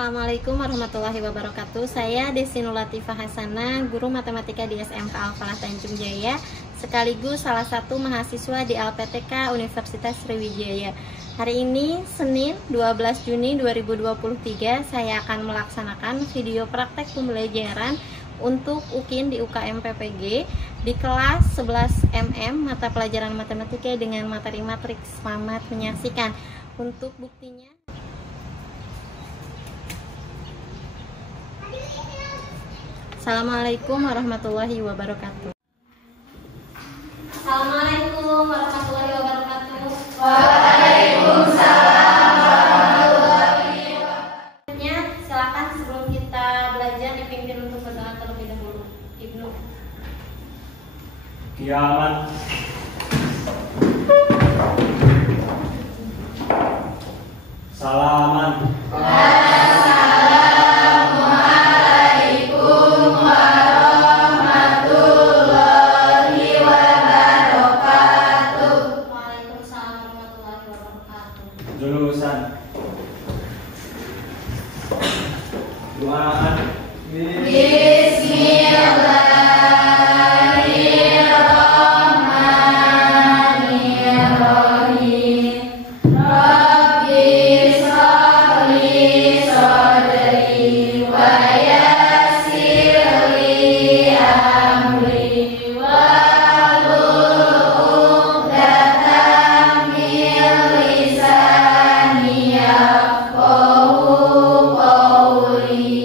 Assalamualaikum warahmatullahi wabarakatuh. Saya Desi Nulatifah Hasanah, guru matematika di SMK Al-Falah Tanjung Jaya, sekaligus salah satu mahasiswa di LPTK Universitas Sriwijaya. Hari ini Senin 12 Juni 2023, saya akan melaksanakan video praktek pembelajaran untuk UKIN di UKM PPG di kelas 11 MM mata pelajaran matematika dengan materi matriks. Selamat menyaksikan. Untuk buktinya, Assalamualaikum warahmatullahi wabarakatuh. Assalamualaikum warahmatullahi wabarakatuh. Waalaikumsalam warahmatullahi wabarakatuh. Silakan sebelum kita belajar dipimpin untuk berdoa terlebih dahulu. Ibnu. Kiamat. Salaman. Jurusan doaan. Bismillahirrahmanirrahim. Rabbi shrahli sadri wa yassir li amri wahlul 'uqdatam min lisani yafqahu qawli.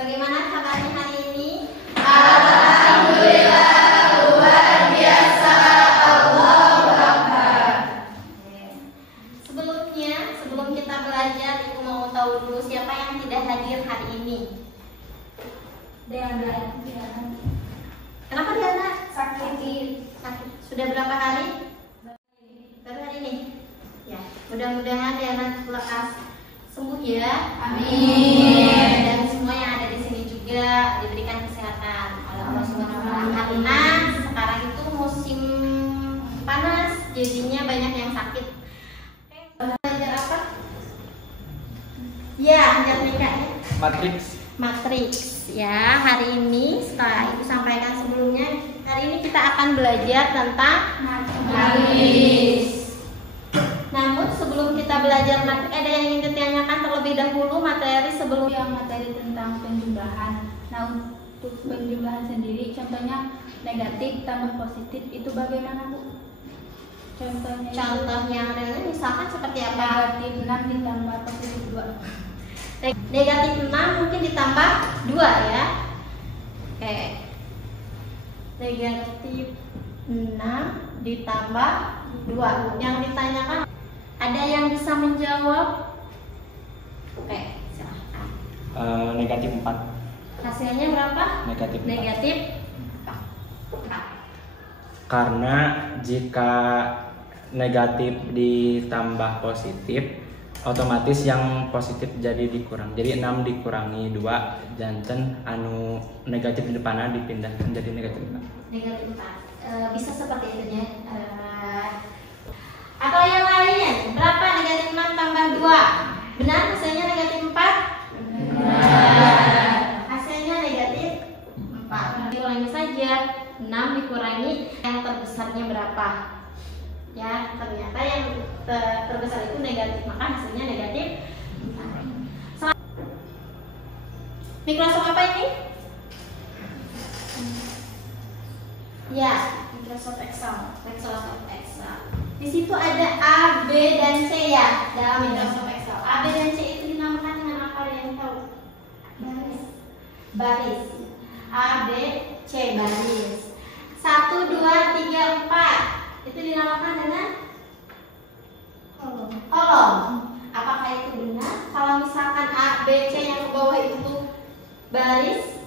Bagaimana kabarnya hari ini? Alhamdulillah luar biasa. Allahu Akbar. Sebelum kita belajar, Ibu mau tahu dulu siapa yang tidak hadir hari ini. Diana. Kenapa Diana? Sakit. Sudah berapa hari? Baru hari ini. Ya, mudah-mudahan Diana lekas sembuh ya. Amin. Dan semua yang ada di sini juga diberikan kesehatan oleh Allah Subhanahu wa Ta'ala. Karena sekarang itu musim panas, jadinya banyak yang sakit. Oke, belajar apa? Ya, matematika ya. Matriks ya. Hari ini setelah Ibu sampaikan sebelumnya, hari ini kita akan belajar tentang matriks. Namun sebelum kita belajar matriks, ada yang ingin ditanyakan terlebih dahulu materi sebelum Yang materi tentang penjumlahan. Nah, untuk penjumlahan sendiri, contohnya negatif tambah positif itu bagaimana, Bu? Contohnya contoh yang realnya misalkan seperti apa? negatif 6 ditambah positif 2. Negatif 6 mungkin ditambah 2 ya. Oke. Negatif 6 ditambah 2. Yang ditanyakan, ada yang bisa menjawab? Oke, silahkan. Negatif 4. Hasilnya berapa? Negatif 4. Negatif 4. Karena jika negatif ditambah positif, otomatis yang positif jadi dikurang. Jadi 6 dikurangi 2, janten anu negatif di depannya dipindahkan jadi negatif 4. Negatif 4. Bisa seperti itu ya. Atau yang lain, berapa negatif 6 tambah 2? Benar hasilnya negatif 4? Benar. Hasilnya negatif 4. Dikurangi saja, 6 dikurangi yang terbesarnya berapa? Ya, ternyata yang terbesar itu negatif, maka hasilnya negatif 4. Microsoft apa ini? Ya, Microsoft Excel. Microsoft Excel. Di situ ada A, B, dan C ya dalam Microsoft Excel. A, B, dan C itu dinamakan dengan apa, yang tahu? Baris. A, B, C, baris. 1, 2, 3, 4 itu dinamakan dengan kolom. Apakah itu benar? Kalau misalkan A, B, C yang ke bawah itu baris,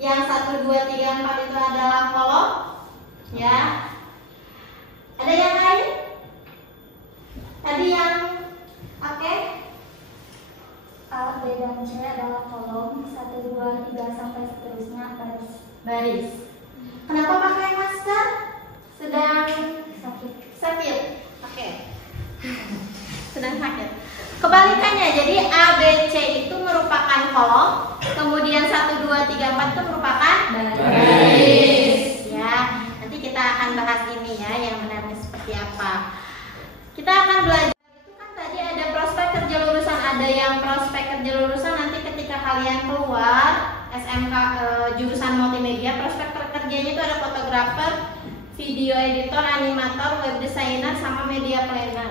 yang 1, 2, 3, 4 itu adalah kolom, ya. Ada yang lain? Tadi yang oke? A, B, dan C adalah kolom, 1, 2, 3 sampai seterusnya Baris. Kenapa pakai masker? Sedang sakit. sakit. Oke. Sedang sakit. Kebalikannya, jadi A, B, C itu merupakan kolom, kemudian 1, 2, 3, 4 itu merupakan baris. Ya, nanti kita akan bahas ini ya, yang benarnya seperti apa. Kita akan belajar itu kan tadi ada prospek kerja lulusan, ada yang prospek kerja lulusan nanti ketika kalian keluar SMK jurusan multimedia, prospek kerjanya itu ada fotografer, video editor, animator, web designer, sama media planner.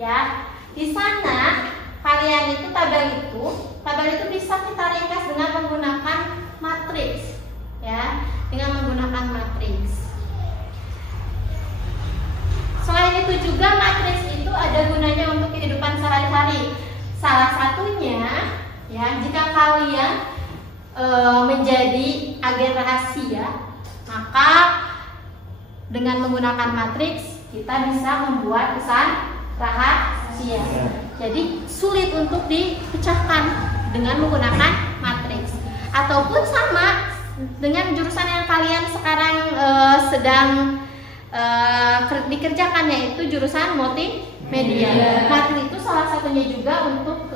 Ya, di sana kalian itu tabel itu bisa kita ringkas dengan menggunakan matriks. Ya, dengan menggunakan matriks. Selain itu juga matriks itu ada gunanya untuk kehidupan sehari-hari. Salah satunya ya, jika kalian menjadi agen rahasia, maka dengan menggunakan matriks kita bisa membuat pesan rahasia. Jadi sulit untuk dipecahkan dengan menggunakan matriks. Ataupun sama dengan jurusan yang kalian sekarang sedang dikerjakan, yaitu jurusan multimedia. Matriks itu salah satunya juga untuk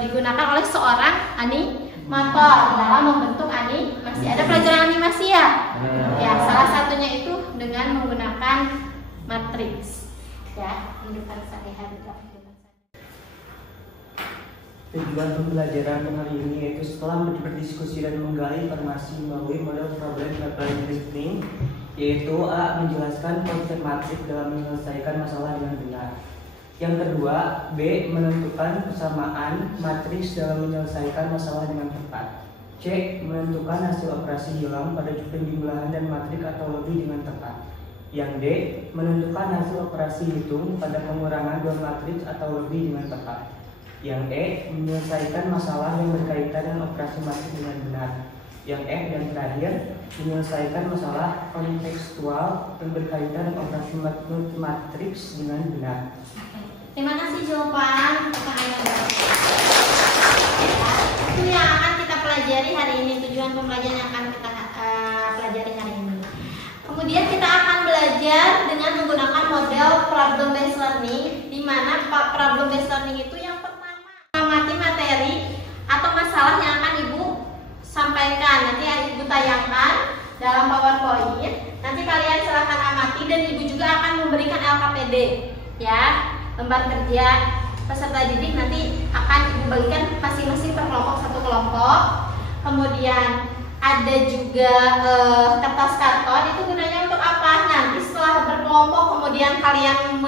digunakan oleh seorang animator dalam membentuk animasi. Ada pelajaran animasi ya? Ya, salah satunya itu dengan menggunakan matriks. Ya, kehidupan sehari-hari. Tujuan pembelajaran hari ini yaitu setelah berdiskusi dan menggali informasi melalui model problem reasoning, yaitu A. Menjelaskan konsep matriks dalam menyelesaikan masalah dengan benar. Yang kedua, B. Menentukan persamaan matriks dalam menyelesaikan masalah dengan tepat. C. Menentukan hasil operasi hilang pada penjumlahan dan matriks atau lebih dengan tepat. Yang D. Menentukan hasil operasi hitung pada pengurangan dua matriks atau lebih dengan tepat. Yang E. Menyelesaikan masalah yang berkaitan dengan operasi matriks dengan benar. Yang F dan terakhir, menyelesaikan masalah kontekstual yang berkaitan dengan operasi matriks dengan benar. Terima kasih jawaban pertanyaan. Itu yang akan kita pelajari hari ini, tujuan pembelajaran yang akan kita pelajari hari ini. Kemudian kita akan belajar dengan menggunakan model problem based learning, di mana problem based learning itu yang pertama mengamati materi atau masalah yang akan Ibu sampaikan. Nanti Ibu tayangkan dalam PowerPoint. Nanti kalian silahkan amati dan Ibu juga akan memberikan LKPD, ya, lembar kerja peserta didik nanti akan Ibu bagikan masing-masing per kelompok, satu kelompok. Kemudian ada juga kertas karton, itu gunanya untuk apa? Nanti setelah berkelompok kemudian kalian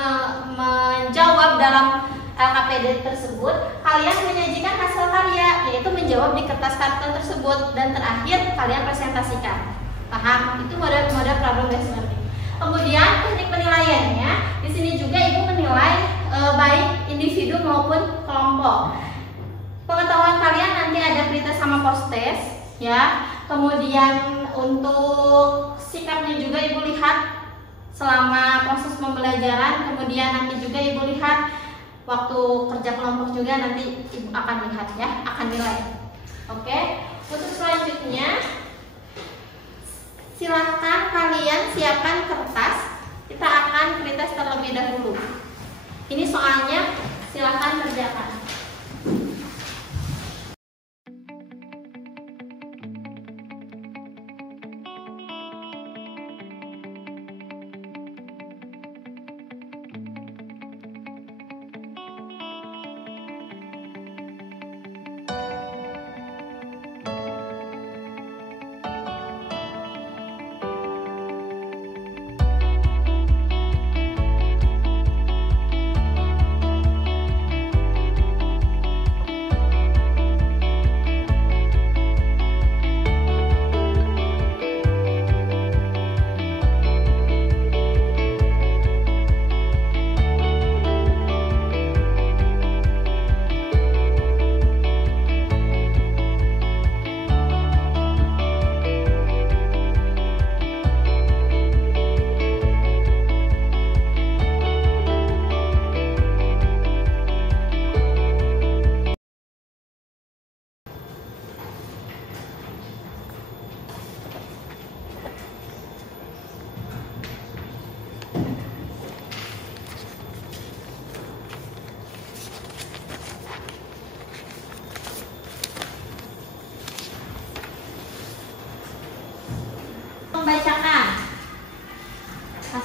menjawab dalam LKPD tersebut, kalian menyajikan hasil karya, yaitu menjawab di kertas karton tersebut, dan terakhir kalian presentasikan. Paham? Itu model problem based learning. Kemudian teknik penilaiannya, di sini juga Ibu menilai baik individu maupun kelompok. Pengetahuan kalian nanti ada pretest sama post test, ya. Kemudian untuk sikapnya juga Ibu lihat selama proses pembelajaran. Kemudian nanti juga Ibu lihat waktu kerja kelompok juga, nanti Ibu akan lihat ya, akan nilai. Oke. Untuk selanjutnya, silahkan kalian siapkan kertas. Kita akan pretest terlebih dahulu. Ini soalnya silahkan kerjakan.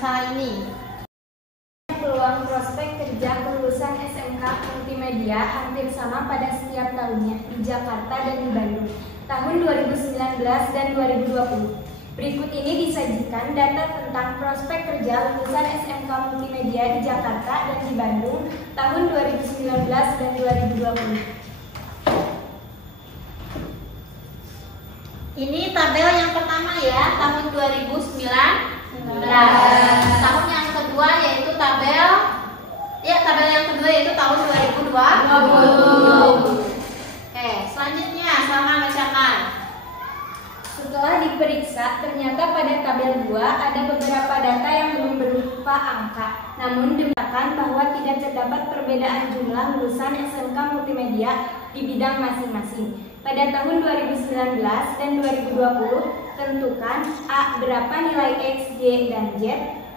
masalah ini. Peluang prospek kerja lulusan SMK Multimedia hampir sama pada setiap tahunnya di Jakarta dan di Bandung, tahun 2019 dan 2020. Berikut ini disajikan data tentang prospek kerja lulusan SMK Multimedia di Jakarta dan di Bandung, tahun 2019 dan 2020. Ini tabel yang pertama ya, tahun 2019. Tahun yang kedua yaitu tabel yang kedua yaitu tahun 2020. Oke, selanjutnya selamat bacakan. Setelah diperiksa, ternyata pada tabel 2 ada beberapa data yang belum berupa angka. Namun dikatakan bahwa tidak terdapat perbedaan jumlah lulusan SMK Multimedia di bidang masing-masing. Pada tahun 2019 dan 2020, tentukan A. Berapa nilai X, Y, dan Z.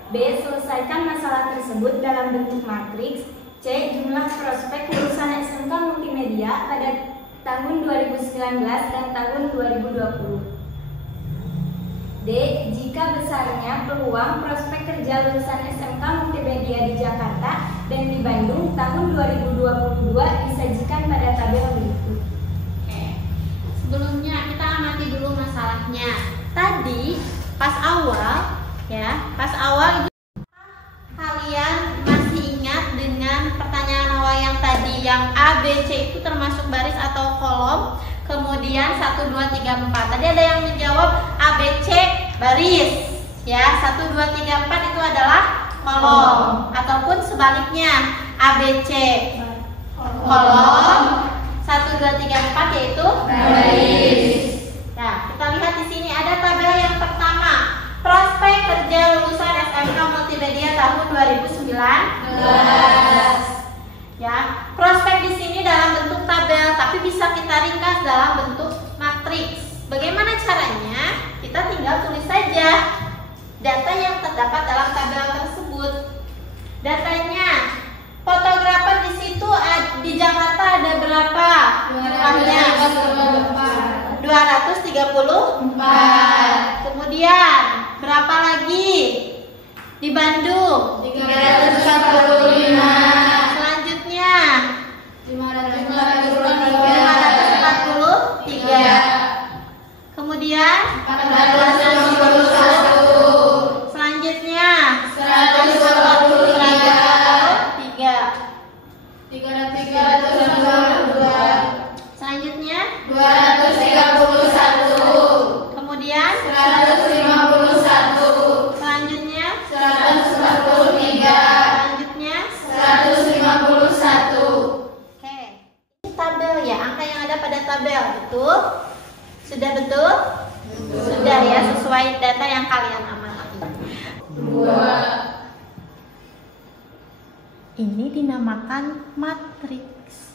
B. Selesaikan masalah tersebut dalam bentuk matriks. C. Jumlah prospek lulusan SMK Multimedia pada tahun 2019 dan tahun 2020. D. Jika besarnya peluang prospek kerja lulusan SMK Multimedia di Jakarta dan di Bandung tahun 2022 disajikan pada tabel berikut. Oke. Sebelumnya kita amati dulu masalahnya. Tadi pas awal itu kalian masih ingat dengan pertanyaan awal yang tadi yang A, B, C itu termasuk baris atau kolom, kemudian 1, 2, 3, 4. Tadi ada yang menjawab A, B, C baris ya, 1, 2, 3, 4 itu adalah kolom, ataupun sebaliknya A, B, C kolom, 1, 2, 3, 4 yaitu baris. Nah, kita lihat di sini ada tabel yang pertama, prospek kerja lulusan SMK Multimedia tahun 2019. Ya, prospek di sini dalam bentuk tabel, tapi bisa kita ringkas dalam bentuk matriks. Bagaimana caranya? Kita tinggal tulis saja data yang terdapat dalam tabel tersebut. Datanya, fotografer di situ di Jakarta ada berapa? Jumlahnya 234. Kemudian berapa lagi? Di Bandung 345. Selanjutnya 543. Kemudian 451. selanjutnya 332. selanjutnya 231. kemudian 151. selanjutnya 143. selanjutnya 151. Oke, ini tabel ya, angka yang ada pada tabel betul? Sudah betul? Sudah ya, sesuai data yang kalian amati. 2. Ini dinamakan matriks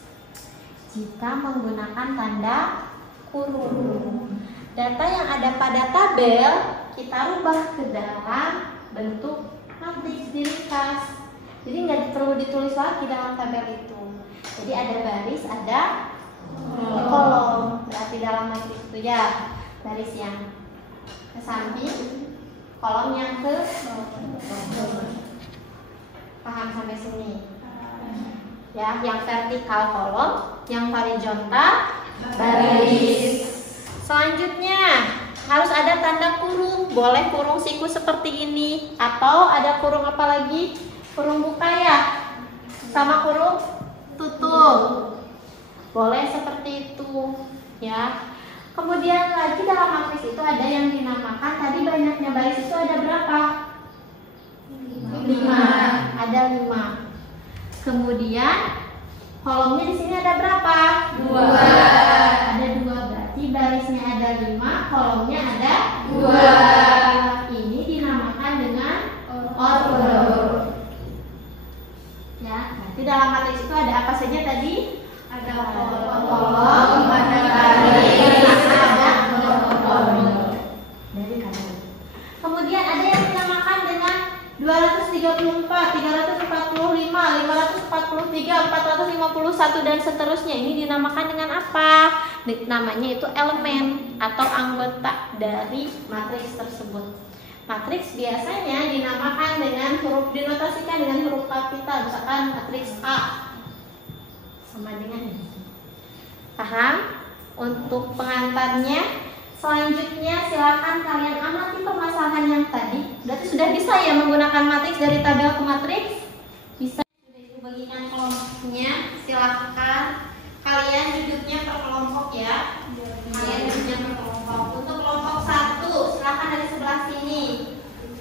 jika menggunakan tanda kurung. Data yang ada pada tabel kita rubah ke dalam bentuk matriks, diringkas. Jadi nggak perlu ditulis lagi dalam tabel itu. Jadi ada baris, ada kolom. Berarti dalam matriks itu ya baris yang ke samping, kolom yang ke bawah. Paham sampai sini? Ya, yang vertikal kolom, yang horizontal baris. Selanjutnya harus ada tanda kurung. Boleh kurung siku seperti ini, atau ada kurung apa lagi? Kurung buka ya, sama kurung tutup. Boleh seperti itu ya. Kemudian lagi dalam matriks itu ada yang dinamakan, tadi banyaknya baris itu ada berapa? 5. Ada 5. Kemudian kolomnya di sini ada berapa? 2. Ada 2, berarti barisnya ada 5, kolomnya ada 2. Ini dinamakan dengan order. Ya, berarti dalam matriks itu ada apa saja tadi? Ada kolom, ada baris, ada order. Dari kanan. Kemudian ada yang dinamakan dengan 234, 345, 543, 451 dan seterusnya. Ini dinamakan dengan apa? Namanya itu elemen atau anggota dari matriks tersebut. Matriks biasanya dinamakan dengan dinotasikan dengan huruf kapital, misalkan matriks A sama dengan ini. Paham? Untuk pengantarnya, selanjutnya silakan kalian amati permasalahan yang tadi. Berarti sudah bisa ya menggunakan matriks dari tabel ke matriks? Bisa. Sudah ibu bagikan kelompoknya. Silakan kalian duduknya per kelompok ya. Kalian duduknya per kelompok. Untuk kelompok 1, silakan dari sebelah sini.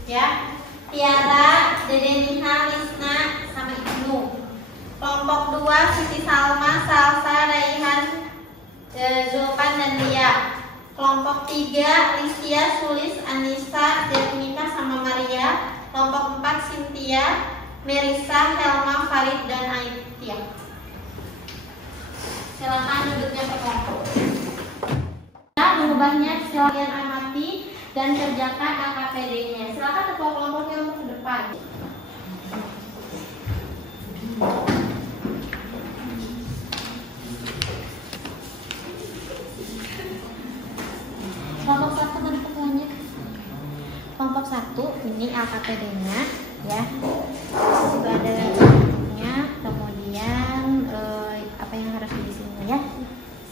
Ya. Tiara, Dede Niha, Lisna, sama Ibnu. Kelompok 2, Siti Salma, Salsa, Raihan, Zulpan dan Lia. Kelompok 3, Listia, Sulis, Anissa, Jasmina sama Maria. Kelompok 4, Cynthia, Merisa, Helma, Farid dan Aitia. Silakan duduknya per kelompok. Nah, mengubahnya silakan amati dan kerjakan LKPD-nya. Silakan ketua kelompoknya untuk ke depan. Kelompok 1 mana ketuanya? Kelompok 1 ini LKPD-nya ya. Juga ada nya, kemudian apa yang harus di sini ya?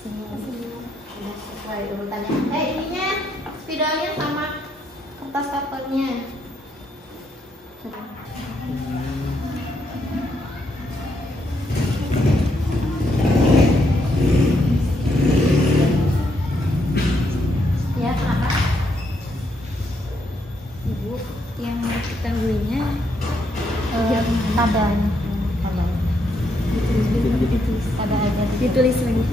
Sini sudah sesuai urutannya. Ininya spidolnya sama kertas papernya. Ya, kenapa? Ibu yang diketahuinya tabelnya ditulis tabel aja ditulis lagi.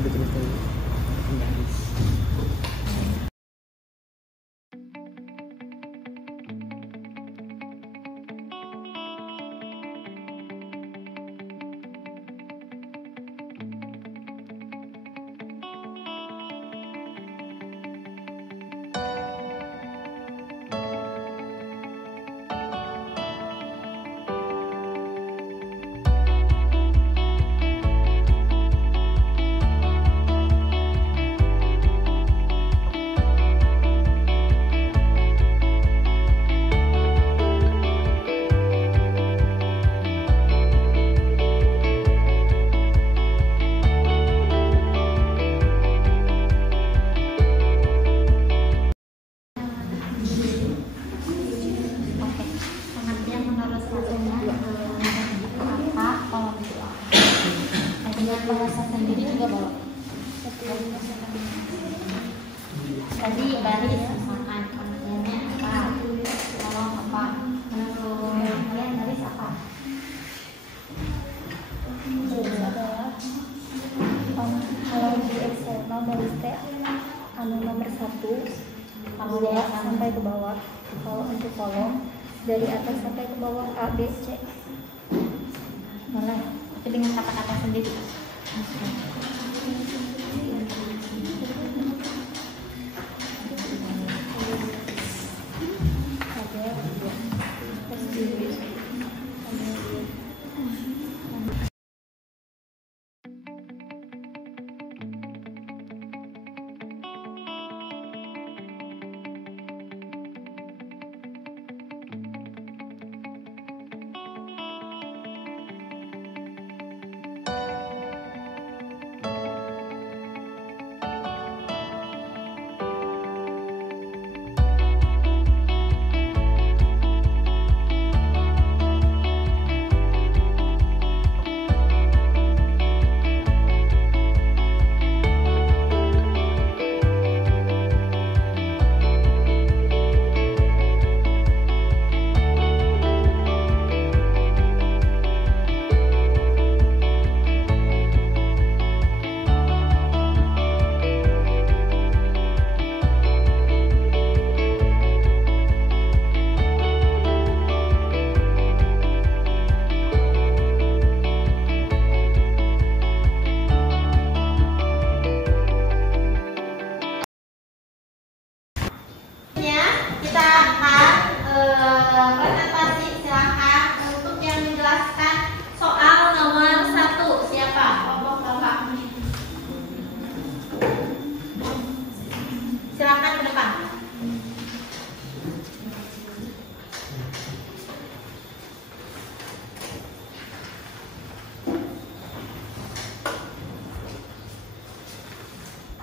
Bahasa sendiri juga boleh. Tadi baris makan pengertiannya apa? Kalau apa? Menurut kalian baris apa? Kalau di eksternal baris T anu nomor 1 sampai ke bawah. Kalau untuk kolom dari atas sampai ke bawah A, B, C. Boleh. Tapi dengan kata-kata sendiri.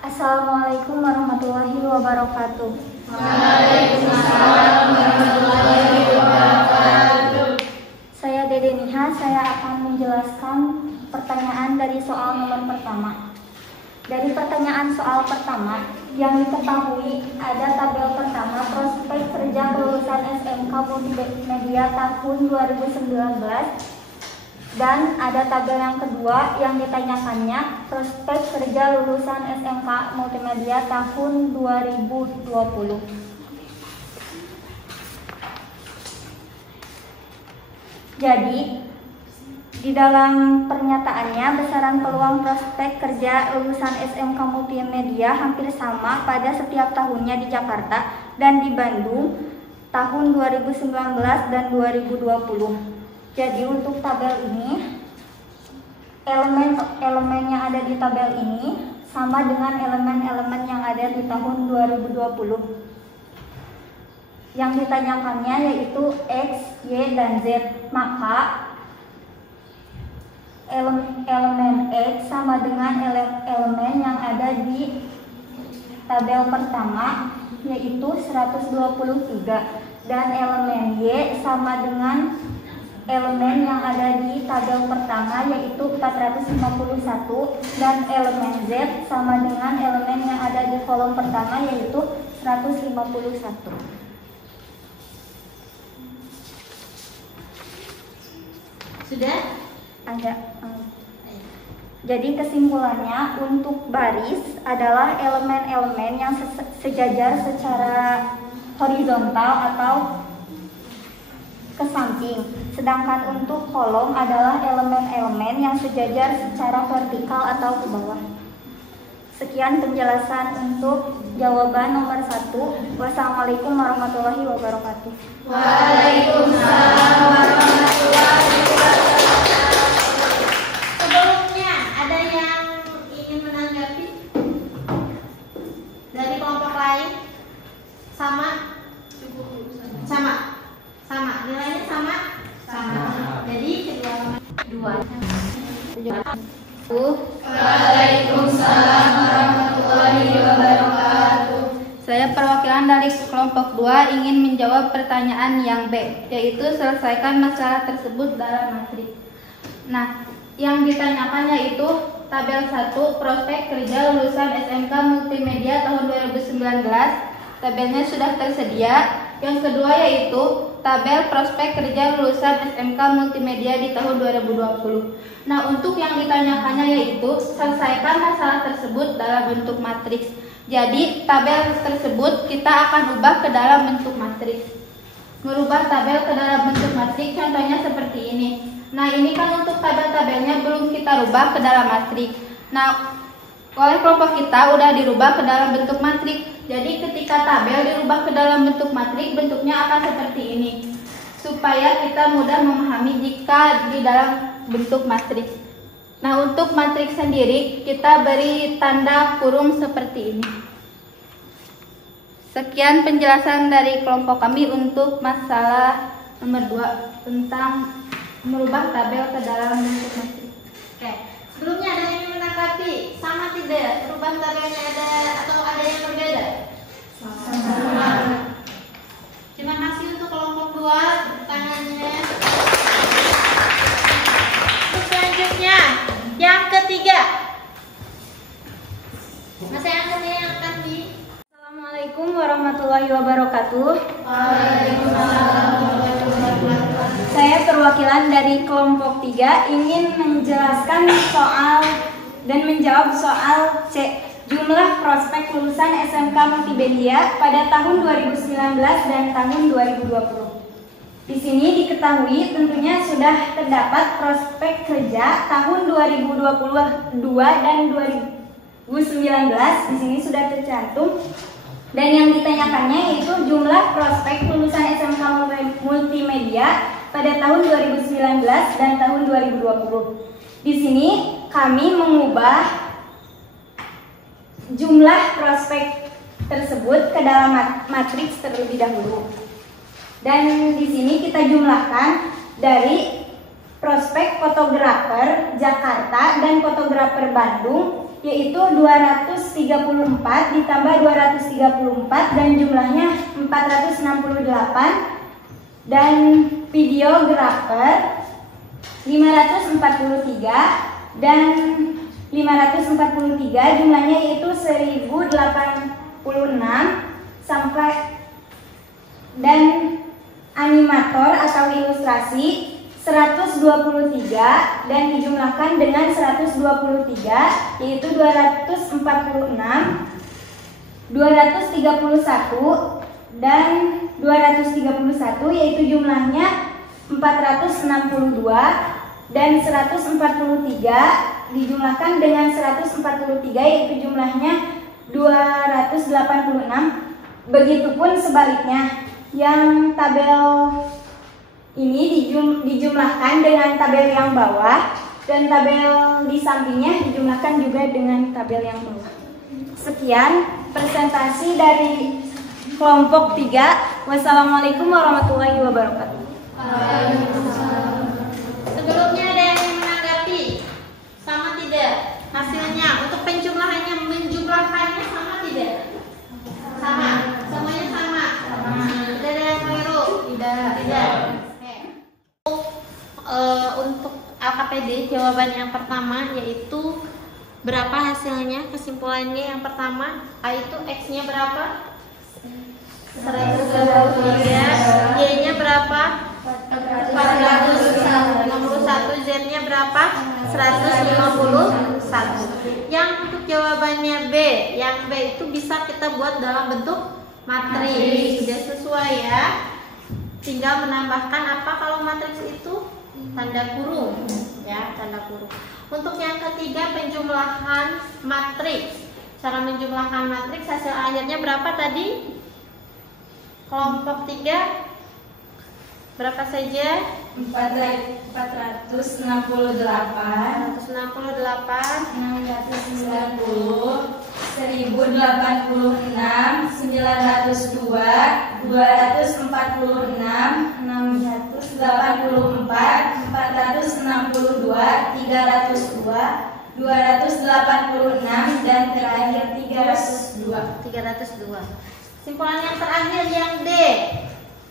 Assalamualaikum warahmatullahi wabarakatuh. Waalaikumsalam warahmatullahi wabarakatuh. Saya Dede Niha, saya akan menjelaskan pertanyaan dari soal nomor pertama. Dari pertanyaan soal pertama, yang diketahui ada tabel pertama prospek kerja kelulusan SMK Multimedia tahun 2019 dan ada tabel yang kedua yang ditanyakannya prospek kerja lulusan SMK Multimedia tahun 2020. Jadi di dalam pernyataannya, besaran peluang prospek kerja lulusan SMK Multimedia hampir sama pada setiap tahunnya di Jakarta dan di Bandung tahun 2019 dan 2020. Jadi untuk tabel ini, elemen-elemen yang ada di tabel ini sama dengan elemen-elemen yang ada di tahun 2020. Yang ditanyakannya yaitu X, Y, dan Z. Maka elemen X sama dengan elemen yang ada di tabel pertama yaitu 123 dan elemen Y sama dengan elemen yang ada di tabel pertama yaitu 451 dan elemen Z sama dengan elemen yang ada di kolom pertama yaitu 151. Sudah? Ada. Jadi kesimpulannya untuk baris adalah elemen-elemen yang sejajar secara horizontal atau ke samping. Sedangkan untuk kolom adalah elemen-elemen yang sejajar secara vertikal atau ke bawah. Sekian penjelasan untuk jawaban nomor 1. Wassalamualaikum warahmatullahi wabarakatuh. Waalaikumsalam warahmatullahi wabarakatuh. Sebelumnya ada yang ingin menanggapi dari kelompok lain? Sama? Sama. Nilainya sama? Jadi kedua. Waalaikumsalam warahmatullahi wabarakatuh. Saya perwakilan dari kelompok 2 ingin menjawab pertanyaan yang B, yaitu selesaikan masalah tersebut dalam matriks. Nah, yang ditanyakan yaitu tabel 1 prospek kerja lulusan SMK Multimedia tahun 2019. Tabelnya sudah tersedia. Yang kedua yaitu tabel prospek kerja lulusan SMK Multimedia di tahun 2020. Nah, untuk yang ditanyakannya yaitu selesaikan masalah tersebut dalam bentuk matriks. Jadi, tabel tersebut kita akan ubah ke dalam bentuk matriks. Merubah tabel ke dalam bentuk matriks contohnya seperti ini. Nah, ini kan untuk tabel-tabelnya belum kita rubah ke dalam matriks. Nah, oleh kelompok kita udah dirubah ke dalam bentuk matriks. Jadi ketika tabel dirubah ke dalam bentuk matriks, bentuknya akan seperti ini. Supaya kita mudah memahami jika di dalam bentuk matriks. Nah, untuk matriks sendiri kita beri tanda kurung seperti ini. Sekian penjelasan dari kelompok kami untuk masalah nomor 2 tentang merubah tabel ke dalam bentuk matriks. Oke. Sebelumnya ada yang ingin menanggapi? Sama tidak? Perubahan tabelnya ada atau ada yang berbeda? Sama. Terima kasih untuk kelompok 2 tangannya. Untuk selanjutnya, yang ketiga. Masih ada yang akan di. Assalamualaikum warahmatullahi wabarakatuh. Waalaikumsalam warahmatullahi wabarakatuh. Saya perwakilan dari kelompok 3 ingin menjelaskan soal dan menjawab soal C. Jumlah prospek lulusan SMK Multimedia pada tahun 2019 dan tahun 2020. Di sini diketahui tentunya sudah terdapat prospek kerja tahun 2022 dan 2019. Di sini sudah tercantum. Dan yang ditanyakannya yaitu jumlah prospek lulusan SMK Multimedia pada tahun 2019 dan tahun 2020. Di sini kami mengubah jumlah prospek tersebut ke dalam matriks terlebih dahulu. Dan di sini kita jumlahkan dari prospek fotografer Jakarta dan fotografer Bandung yaitu 234 ditambah 234 dan jumlahnya 468, dan videografer 543 dan 543 jumlahnya yaitu 1086 sampai, dan animator atau ilustrasi 123 dan dijumlahkan dengan 123 yaitu 246, 231 dan 231 yaitu jumlahnya 462 dan 143 dijumlahkan dengan 143 yaitu jumlahnya 286. Begitupun sebaliknya, yang tabel ini dijumlahkan dengan tabel yang bawah dan tabel di sampingnya dijumlahkan juga dengan tabel yang bawah. Sekian presentasi dari kelompok 3. Wassalamualaikum warahmatullahi wabarakatuh. Sebelumnya ada yang menanggapi? Sama tidak hasilnya? Untuk penjumlahannya, menjumlahkannya sama tidak? Sama. Semuanya sama. Tidak ada yang keliru? Tidak. Untuk LKPD jawaban yang pertama yaitu berapa hasilnya? Kesimpulannya yang pertama, A itu X-nya berapa? 123. Y-nya berapa? 461. Z-nya berapa? 151. Yang untuk jawabannya B, yang B itu bisa kita buat dalam bentuk matriks. Sudah sesuai ya. Tinggal menambahkan apa kalau matriks itu? Tanda kurung ya, tanda kurung. Untuk yang ketiga, penjumlahan matriks. Cara menjumlahkan matriks, hasil akhirnya berapa tadi? Kelompok 3 berapa saja? 468, 668, 690, 1086, 902, 246, 684, 462, 302, 286 dan terakhir 302. Simpulan yang terakhir yang D,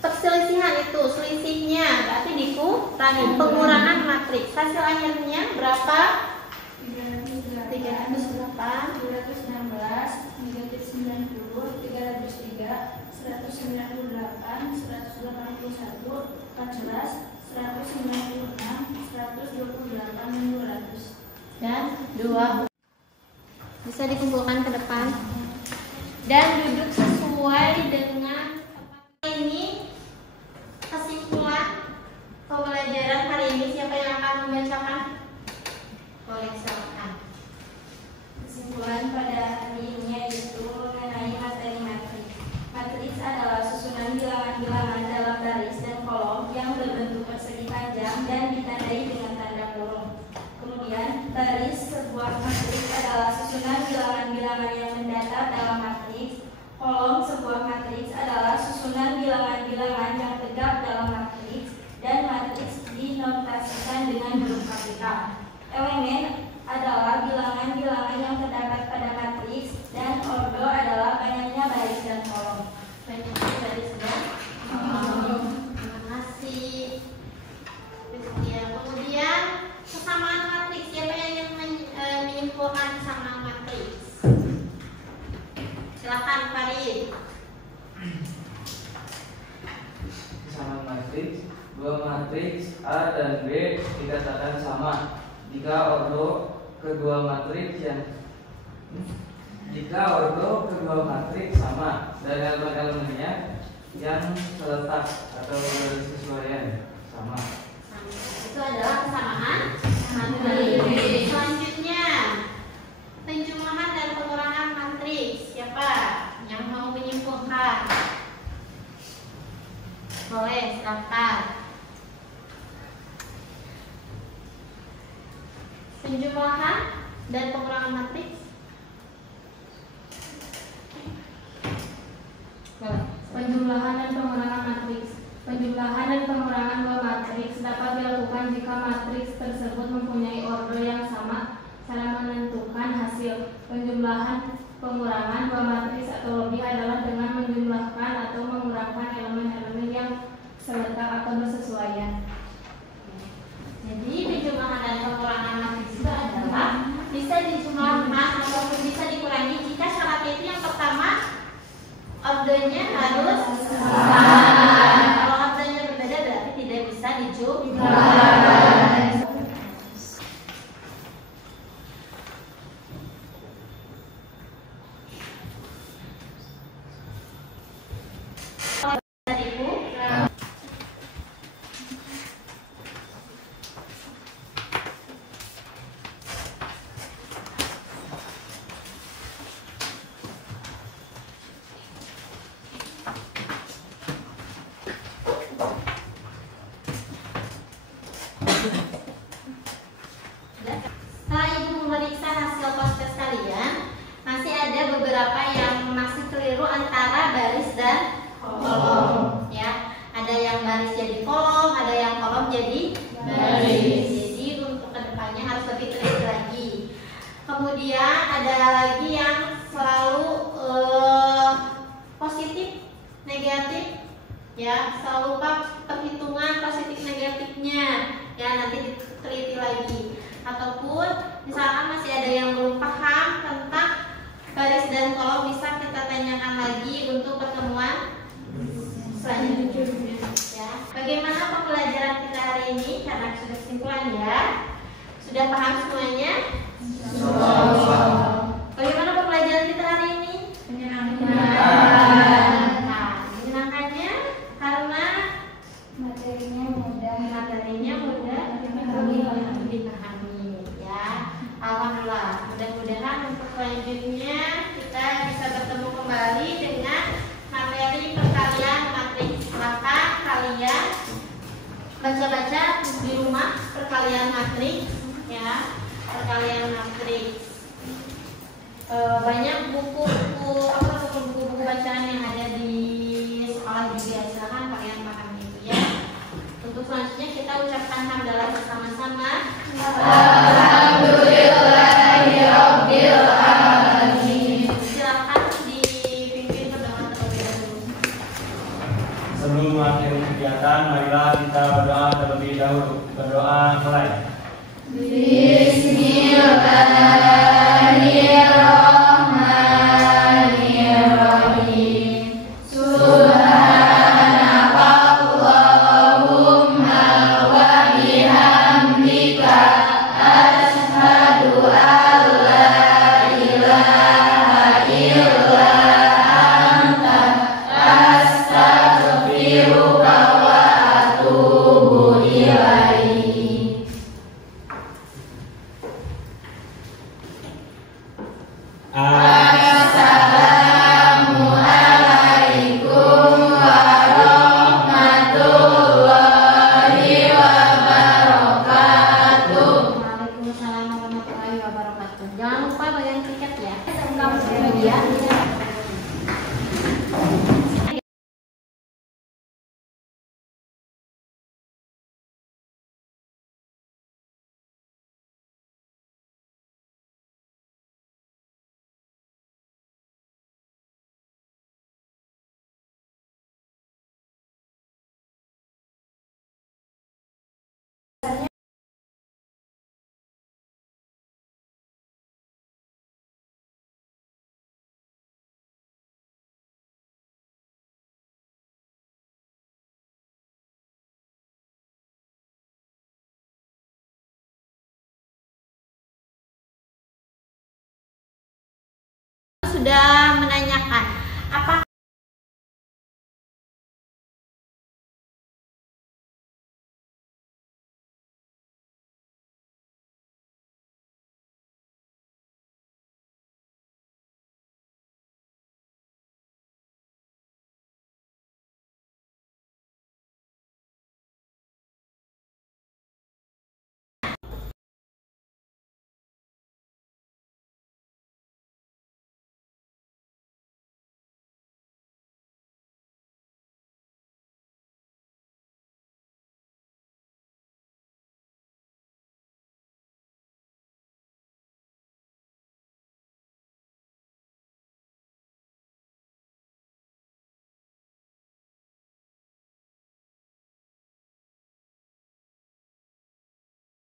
perselisihan itu selisihnya berarti dikurangi, pengurangan matriks. Hasil akhirnya berapa? 308, 216, negatif 90, 303, 198, 181, 14, 196, 128, 200 dan 2. Bisa dikumpulkan ke depan dan duduk sesuai dengan ini. Kesimpulan pembelajaran hari ini, siapa yang akan membacakan? Boleh, silakan. Kesimpulan pada hari ini yaitu mengenai materi matriks. Matriks adalah susunan bilangan-bilangan dalam baris dan kolom yang berbentuk persegi panjang dan ditandai dengan tanda kurung. Kemudian, baris sebuah matriks adalah susunan bilangan-bilangan yang mendatar dalam matriks. Kolom sebuah matriks adalah susunan bilangan-bilangan yang tegak dalam matriks, dan matriks dinotasikan dengan huruf kapital. Elemen adalah bilangan-bilangan yang terdapat pada matriks, dan ordo adalah banyaknya baris dan kolom. Banyaknya baris dan kolom. Terima kasih. Ya, kemudian kesamaan matriks. Siapa yang ingin menyimpulkan kesamaan matriks? Silakan Farid. Kesamaan matriks, dua matriks A dan B dikatakan sama jika ordo kedua matriks sama dan elemen-elemennya yang terletak atau bersesuaian sama. Itu adalah kesamaan matriks. Selanjutnya, penjumlahan dan pengurangan matriks. Siapa yang mau menyimpulkan? Boleh, silakan. Penjumlahan dan pengurangan matriks. Penjumlahan dan pengurangan matriks. Penjumlahan dan pengurangan dua matriks dapat dilakukan jika matriks tersebut mempunyai ordo yang sama. Cara menentukan hasil hasil penjumlahan pengurangan dua matriks atau lebih adalah dengan menjumlahkan atau mengurangkan elemen-elemen yang seletak atau bersesuaian. Jadi penjumlahan dan pengurangan matriks itu adalah bisa dijumlahkan ataupun bisa dikurangi jika syaratnya itu yang pertama ordernya harus sama. Kalau ordernya berbeda berarti tidak bisa dijumlahkan. Setelah Ibu memeriksa hasil poster kalian, masih ada beberapa yang masih keliru antara baris dan kolom. Ya, ada yang baris jadi kolom, ada yang kolom jadi baris. Jadi untuk kedepannya harus lebih teliti lagi. Kemudian ada lagi yang selalu positif, negatif. Ya, selalu lupa perhitungan positif negatifnya. Ya, nanti diteliti lagi. Ataupun misalkan masih ada yang belum paham tentang baris dan kolom, bisa kita tanyakan lagi untuk pertemuan selanjutnya. Ya. Bagaimana pembelajaran kita hari ini? Karena sudah kesimpulan ya. Sudah paham semuanya? Bagaimana pembelajaran kita hari ini? Menyenangkan. Nah, menyenangkannya karena materinya mudah dipahami ya. Alhamdulillah. Mudah-mudahan untuk selanjutnya kita bisa bertemu kembali dengan materi perkalian matriks. Maka kalian baca-baca di rumah perkalian matriks ya, perkalian matriks. Banyak buku-buku bacaan yang ada di sekolah juga, silahkan kalian pahami itu ya. Untuk selanjutnya kita ucapkan hamdalah bersama-sama. Alhamdulillahirabbil alamin. Silakan dipimpin berdoa terlebih dahulu. Sebelum mengakhiri kegiatan, marilah kita berdoa terlebih dahulu. Berdoa mulai. Bismillahirrahmanirrahim.